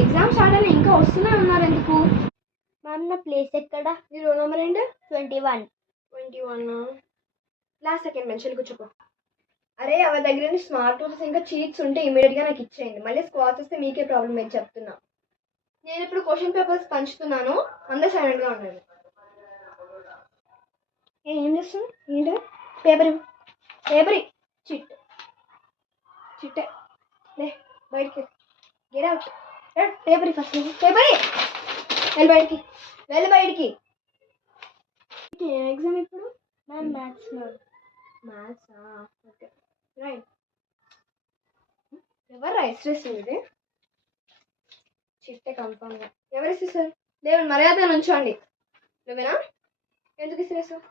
Exam start అయినా ఇంకా వస్తూనే ఉన్నారు ఎందుకు? మ్యామ్ నా ప్లేస్ ఎక్కడ? మీ రోల్ నెంబర్ ఏంటి? 21. 21. లాస్ట్ సెకండ్ బెంచ్ కూర్చోపో. అరే ఎవరి దగ్గర నుండి స్మార్ట్ టూల్స్ ఇంకా చీట్స్ ఉంటే ఇమీడియట్గా నాకు ఇచ్చేయండి. మళ్ళీ స్క్వాడ్స్ వస్తే మీకే ప్రాబ్లం ఏం చెప్తున్నా. నేను ఇప్పుడు క్వశ్చన్ పేపర్స్ పంచుతున్నాను, అందరూ సైలెంట్గా ఉండండి. ఏం చేస్తుంది? ఏంటి? పేపర్ పేపర్ చిట్టే లే బయటికి get out. Paper first paper వెళ్ళి బయటికి. ఏం ఎగ్జామ్ ఇప్పుడు? Ma'am maths ma'am. మ్యాథ్సా? Okay right. ఎవరు ఇస్రేస్తుంది ఇది? చిట్టే కన్ఫామ్గా ఎవరు ఇస్తారు? దేవుడు మర్యాద నుంచోండి. నువ్వేనా? ఎందుకు ఇసిరేస్తావు?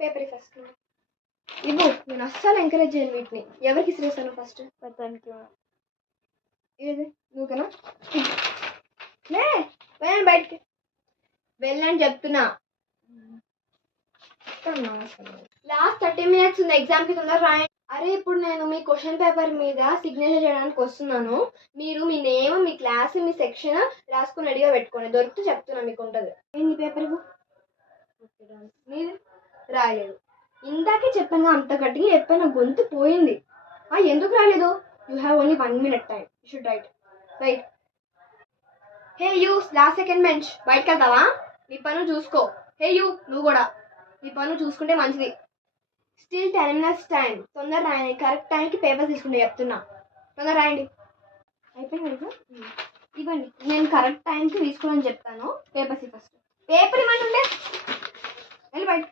పేపర్ ఫస్ట్ ఇవ్వు. నేను అస్సలు ఎంకరేజ్ చేయను వీటిని. ఎవరికి ఇసిరేస్తాను ఫస్ట్? పతానికి. ఏది నువ్వుకనా? లే వెళ్ళండి బయటికి, వెళ్ళండి చెప్తున్నా. లాస్ట్ 30 minutes ఉంది ఎగ్జామ్కి, తొందర రాయండి. అరే ఇప్పుడు నేను మీ క్వశ్చన్ పేపర్ మీద సిగ్నేచర్ చేయడానికి వస్తున్నాను. మీరు మీ నేమ్, మీ క్లాస్, మీ సెక్షన్ రాసుకుని రెడీగా పెట్టుకోండి. దొరికితే చెప్తున్నా మీకు ఉంటుంది. ఏంది పేపర్ ఇవ్వు. మీరు రాయలేదు. ఇందాకే చెప్పాను, అంత గట్టిగా చెప్పాను, గొంతు పోయింది. ఎందుకు రాలేదు? You have only 1 minute time. You should write. Right. Hey you last second bench, బయటకు వెళ్తావా? నీ పను చూసుకో. హే యూ నువ్వు కూడా నీ పను చూసుకుంటే మంచిది. Still 10 minutes time. తొందర రాయండి. కరెక్ట్ టైంకి పేపర్ తీసుకుంటే చెప్తున్నా. తొందర రాయండి. అయిపోయింది కదా? ఇవ్వండి. నేను కరెక్ట్ టైంకి తీసుకోమని చెప్తాను. Papers first. పేపర్ ఇవ్వండి. వెళ్ళి బయట